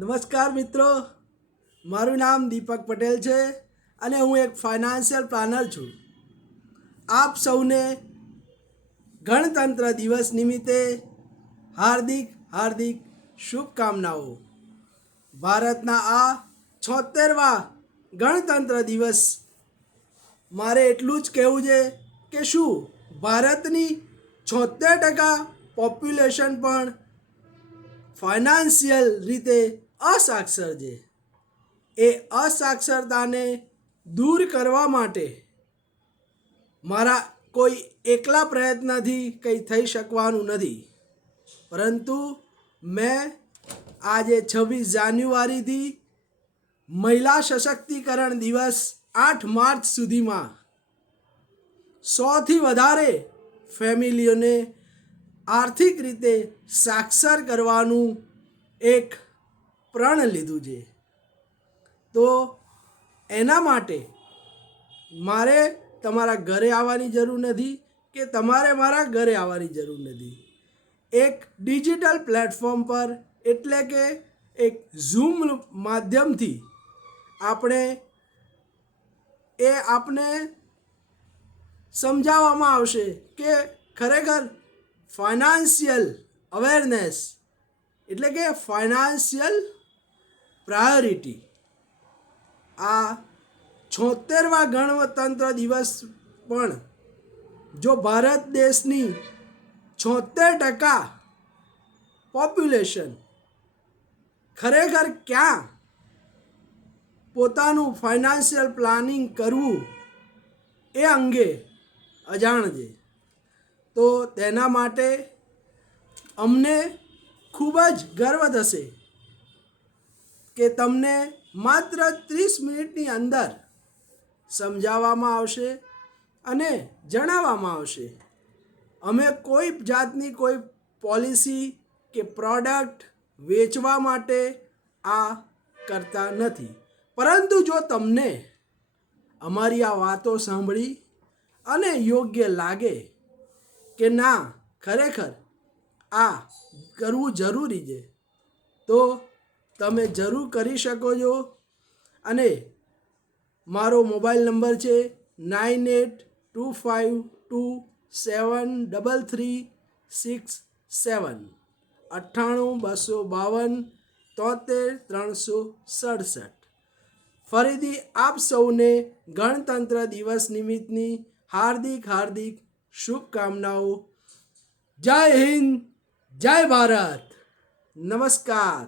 નમસ્કાર મિત્રો, મારું નામ દીપક પટેલ છે અને હું એક ફાઇનાન્શિયલ પ્લાનર છું. આપ સૌને ગણતંત્ર દિવસ નિમિત્તે હાર્દિક હાર્દિક શુભકામનાઓ. ભારતના આ 76વા ગણતંત્ર દિવસ મારે એટલું જ કહેવું છે કે શું ભારતની 76% પોપ્યુલેશન પણ ફાઇનાન્શિયલ રીતે અસાક્ષર છે. એ અસાક્ષરતાને દૂર કરવા માટે મારા કોઈ એકલા પ્રયત્નથી કંઈ થઈ શકવાનું નથી, પરંતુ મેં આજે 26 જાન્યુઆરીથી મહિલા સશક્તિકરણ દિવસ 8 માર્ચ સુધીમાં 100થી વધારે ફેમિલીઓને આર્થિક રીતે સાક્ષર કરવાનું એક પ્રણ લીધું છે. તો એના માટે મારે તમારા ઘરે આવવાની જરૂર નથી કે તમારે મારા ઘરે આવવાની જરૂર નથી. એક ડિજિટલ પ્લેટફોર્મ પર એટલે કે એક ઝૂમ માધ્યમથી આપને સમજાવવામાં આવશે કે ખરેખર ફાઇનાન્શિયલ અવેરનેસ એટલે કે ફાઇનાન્શિયલ પ્રાયોરિટી આ 76વા ગણતંત્ર દિવસ પણ જો ભારત દેશની 76% પોપ્યુલેશન ખરેખર ક્યાં પોતાનું ફાઇનાન્શિયલ પ્લાનિંગ કરવું એ અંગે અજાણ છે, તો તેના માટે અમને ખૂબ જ ગર્વ થશે કે તમને માત્ર 30 મિનિટની અંદર સમજાવવામાં આવશે અને જણાવવામાં આવશે. અમે કોઈ જાતની કોઈ પોલિસી કે પ્રોડક્ટ વેચવા માટે આ કરતા નથી, પરંતુ જો તમને અમારી આ વાતો સાંભળી અને યોગ્ય લાગે કે ના ખરેખર આ કરવું જરૂરી છે, તો તમે જરૂર કરી શકો છો. અને મારો મોબાઈલ નંબર છે 9825273367 9822527367. ફરીથી આપ સૌને ગણતંત્ર દિવસ નિમિત્તની હાર્દિક હાર્દિક શુભકામનાઓ. જય હિન્દ, જય ભારત, નમસ્કાર.